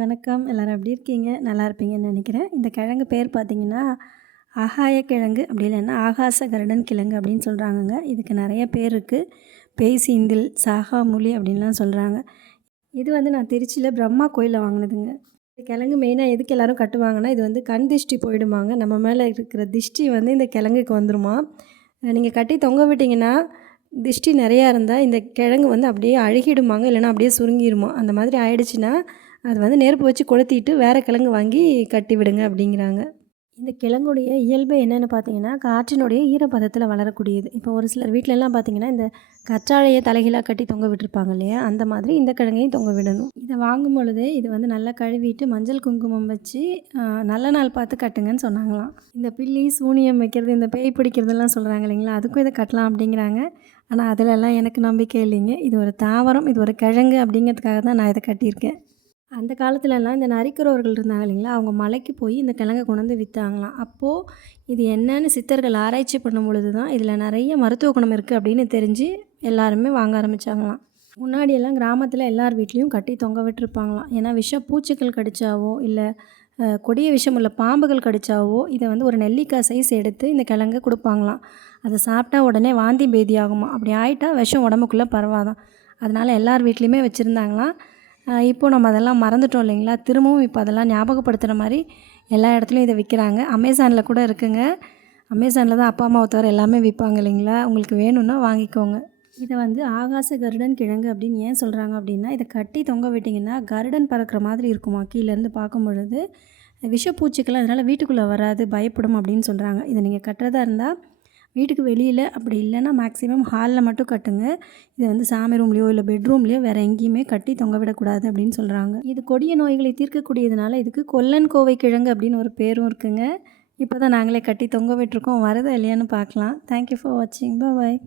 வணக்கம். எல்லோரும் எப்படி இருக்கீங்க? நல்லா இருப்பீங்கன்னு நினைக்கிறேன். இந்த கிழங்கு பேர் பார்த்தீங்கன்னா ஆகாய கிழங்கு. அப்படி இல்லைன்னா ஆகாச கருடன் கிழங்கு அப்படின்னு சொல்கிறாங்கங்க இதுக்கு நிறைய பேர் இருக்குது பேய் சீந்தில் சாகாமூலி அப்படின்லாம் சொல்கிறாங்க இது வந்து நான் திருச்சியில் பிரம்மா கோயிலில் வாங்கினதுங்க. இந்த கிழங்கு மெயினாக எதுக்கு எல்லோரும் கட்டுவாங்கன்னா இது வந்து கண் திஷ்டி போயிடுமாங்க. நம்ம மேலே இருக்கிற திஷ்டி வந்து இந்த கிழங்குக்கு வந்துருமா? நீங்கள் கட்டி தொங்க விட்டிங்கன்னா திஷ்டி நிறையா இருந்தால் இந்த கிழங்கு வந்து அப்படியே அழுகிடுமாங்க. இல்லைனா அப்படியே சுருங்கிடுமா அந்த மாதிரி ஆயிடுச்சுன்னா அது வந்து நெருப்பு வச்சு கொளுத்திட்டு வேறு கிழங்கு வாங்கி கட்டி விடுங்க அப்படிங்கிறாங்க. இந்த கிழங்குடைய இயல்பு என்னென்னு பார்த்தீங்கன்னா காற்றினுடைய ஈரப்பதத்தில் வளரக்கூடியது. இப்போ ஒரு சிலர் வீட்டிலலாம் பார்த்தீங்கன்னா இந்த கற்றாழையை தலைகீழாக கட்டி தொங்க விட்டுருப்பாங்க இல்லையா? அந்த மாதிரி இந்த கிழங்கையும் தொங்க விடணும். இதை வாங்கும் பொழுதே இது வந்து நல்லா கழுவிட்டு மஞ்சள் குங்குமம் வச்சு நல்ல நாள் பார்த்து கட்டுங்கன்னு சொன்னாங்களாம். இந்த பில்லி சூனியம் வைக்கிறது இந்த பேய் பிடிக்கிறதெல்லாம் சொல்கிறாங்க இல்லைங்களா? அதுக்கும் இதை கட்டலாம் அப்படிங்கிறாங்க. ஆனால் அதிலெல்லாம் எனக்கு நம்பிக்கை இல்லைங்க. இது ஒரு தாவரம் இது ஒரு கிழங்கு அப்படிங்கிறதுக்காக தான் நான் இதை கட்டியிருக்கேன். அந்த காலத்துலலாம் இந்த நரிக்கிறவர்கள் இருந்தாங்க இல்லைங்களா? அவங்க மலைக்கு போய் இந்த கிழங்கை கொண்டு வந்து விற்றாங்களாம் அப்போது இது என்னன்னு சித்தர்கள் ஆராய்ச்சி பண்ணும் பொழுது தான் இதில் நிறைய மருத்துவ குணம் இருக்குது அப்படின்னு தெரிஞ்சு எல்லாருமே வாங்க ஆரம்பித்தாங்களாம் முன்னாடியெல்லாம் கிராமத்தில் எல்லார் வீட்லேயும் கட்டி தொங்க விட்டுருப்பாங்களாம். ஏன்னா விஷ பூச்சிகள் கடிச்சாவோ இல்லை கொடிய விஷம் உள்ள பாம்புகள் கடிச்சாவோ இதை வந்து ஒரு நெல்லிக்காய் சைஸ் எடுத்து இந்த கிழங்கு கொடுப்பாங்களாம். அதை சாப்பிட்டா உடனே வாந்தி பேதி ஆகுமா அப்படி ஆயிட்டா விஷம் உடம்புக்குள்ளே பரவாதான். அதனால் எல்லார் வீட்லேயுமே வச்சுருந்தாங்களாம். இப்போது நம்ம அதெல்லாம் மறந்துட்டோம் இல்லைங்களா? திரும்பவும் இப்போ அதெல்லாம் ஞாபகப்படுத்துகிற மாதிரி எல்லா இடத்துலையும் இதை விற்கிறாங்க அமேசானில் கூட இருக்குங்க. அமேசானில் தான் அப்பா அம்மாவை தவிர எல்லாமே விற்பாங்க இல்லைங்களா? உங்களுக்கு வேணும்னா வாங்கிக்கோங்க. இதை வந்து ஆகாச கருடன் கிழங்கு அப்படின்னு ஏன் சொல்கிறாங்க அப்படின்னா இதை கட்டி தொங்க விட்டிங்கன்னா கருடன் பறக்கிற மாதிரி இருக்குமா? கீழேருந்து பார்க்கும் பொழுது விஷப்பூச்சிக்கெல்லாம் அதனால் வீட்டுக்குள்ளே வராது பயப்படும் அப்படின்னு சொல்கிறாங்க இதை நீங்கள் கட்டுறதா இருந்தால் வீட்டுக்கு வெளியில் அப்படி இல்லைன்னா மேக்ஸிமம் ஹாலில் மட்டும் கட்டுங்க. இதை வந்து சாமி ரூம்லேயோ இல்லை பெட்ரூம்லேயோ வேறு எங்கேயுமே கட்டி தொங்க விடக்கூடாது அப்படின்னு சொல்கிறாங்க இது கொடிய நோய்களை தீர்க்கக்கூடியதுனால இதுக்கு கொல்லன் கோவை கிழங்கு அப்படின்னு ஒரு பேரும் இருக்குங்க. இப்போ தான் நாங்களே கட்டி தொங்க விட்டுருக்கோம். வரதா இல்லையான்னு பார்க்கலாம். தேங்க்யூ ஃபார் வாட்சிங் பாய்